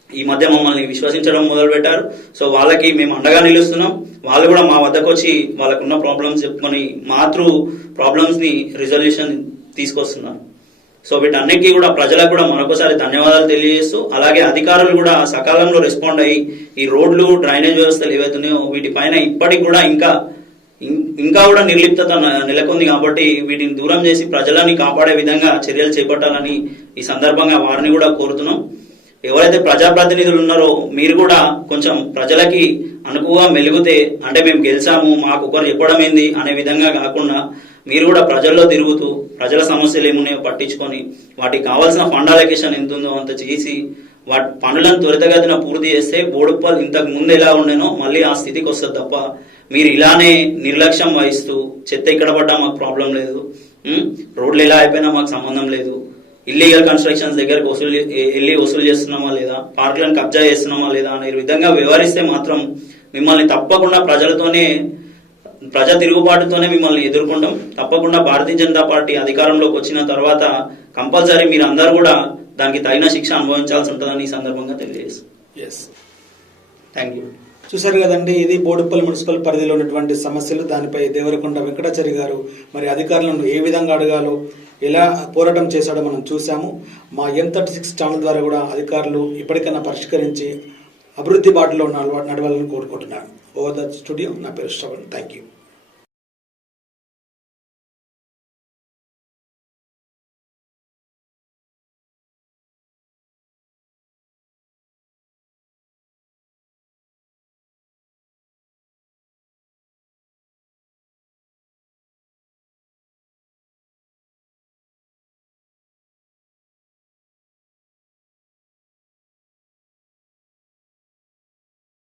ఈ మధ్య మమ్మల్ని విశ్వసించడం మొదలు పెట్టారు. సో వాళ్ళకి మేము అండగా నిలుస్తున్నాం. వాళ్ళు కూడా మా వద్దకు వచ్చి వాళ్ళకున్న ప్రాబ్లమ్స్ చెప్పుకొని ప్రాబ్లమ్స్ ని రిజల్యూషన్ తీసుకొస్తున్నారు. సో వీటన్నిటికీ కూడా ప్రజలకు కూడా మరొకసారి ధన్యవాదాలు తెలియజేస్తూ, అలాగే అధికారులు కూడా సకాలంలో రెస్పాండ్ అయ్యి ఈ రోడ్లు, డ్రైనేజ్ వ్యవస్థలు ఏవైతున్నాయో వీటిపైన ఇప్పటికి కూడా ఇంకా కూడా నిర్లిప్తత నెలకొంది. కాబట్టి వీటిని దూరం చేసి ప్రజలని కాపాడే విధంగా చర్యలు చేపట్టాలని ఈ సందర్భంగా వారిని కూడా కోరుతున్నాం. ఎవరైతే ప్రజాప్రతినిధులు ఉన్నారో మీరు కూడా కొంచెం ప్రజలకి అనుకువగా మెలుగుతే, అంటే మేము గెలిచాము మాకు ఒకరు చెప్పడం ఏంది అనే విధంగా కాకుండా మీరు కూడా ప్రజల్లో తిరుగుతూ ప్రజల సమస్యలు ఏమున్నాయో పట్టించుకొని వాటికి కావాల్సిన ఫండ్ అలొకేషన్ ఎంత ఉందో అంత చేసి వాటి పనులను త్వరితగతిన పూర్తి చేస్తే బోడుప్పల్ ఇంతకు ముందు ఎలా ఉండేనో మళ్ళీ ఆ స్థితికి వస్తుంది తప్ప మీరు ఇలానే నిర్లక్ష్యం వహిస్తూ చెత్త ఎక్కడ పడ్డా మాకు ప్రాబ్లం లేదు, రోడ్లు ఎలా అయిపోయినా మాకు సంబంధం లేదు, ఇల్లీగల్ కన్స్ట్రక్షన్స్ దగ్గరకు వసూలు చేస్తున్నామా లేదా, పార్కులను కబ్జా చేస్తున్నామా లేదా అనే విధంగా వ్యవహరిస్తే మాత్రం మిమ్మల్ని తప్పకుండా ప్రజా తిరుగుబాటుతోనే మిమ్మల్ని ఎదుర్కొంటాం. తప్పకుండా భారతీయ జనతా పార్టీ అధికారంలోకి వచ్చిన తర్వాత కంపల్సరీ మీరు అందరూ కూడా దానికి తగిన శిక్ష అనుభవించాల్సి ఉంటుందని ఈ సందర్భంగా తెలియజేస్తాం. Thank you. చూశారు కదండి, ఇది బోడుప్పల్ మున్సిపల్ పరిధిలో ఉన్నటువంటి సమస్యలు. దానిపై దేవరకొండ వెంకటాచారి గారు మరి అధికారులను ఏ విధంగా అడగాలో, ఎలా పోరాటం చేశాడో మనం చూసాము. మా M36 ఛానల్ ద్వారా కూడా అధికారులు ఇప్పటికైనా పరిష్కరించి అభివృద్ధి బాటలో నడవాలని కోరుకుంటున్నాను. ఓవర్ ద స్టూడియో, నా పేరు శ్రవణ్. Thank you.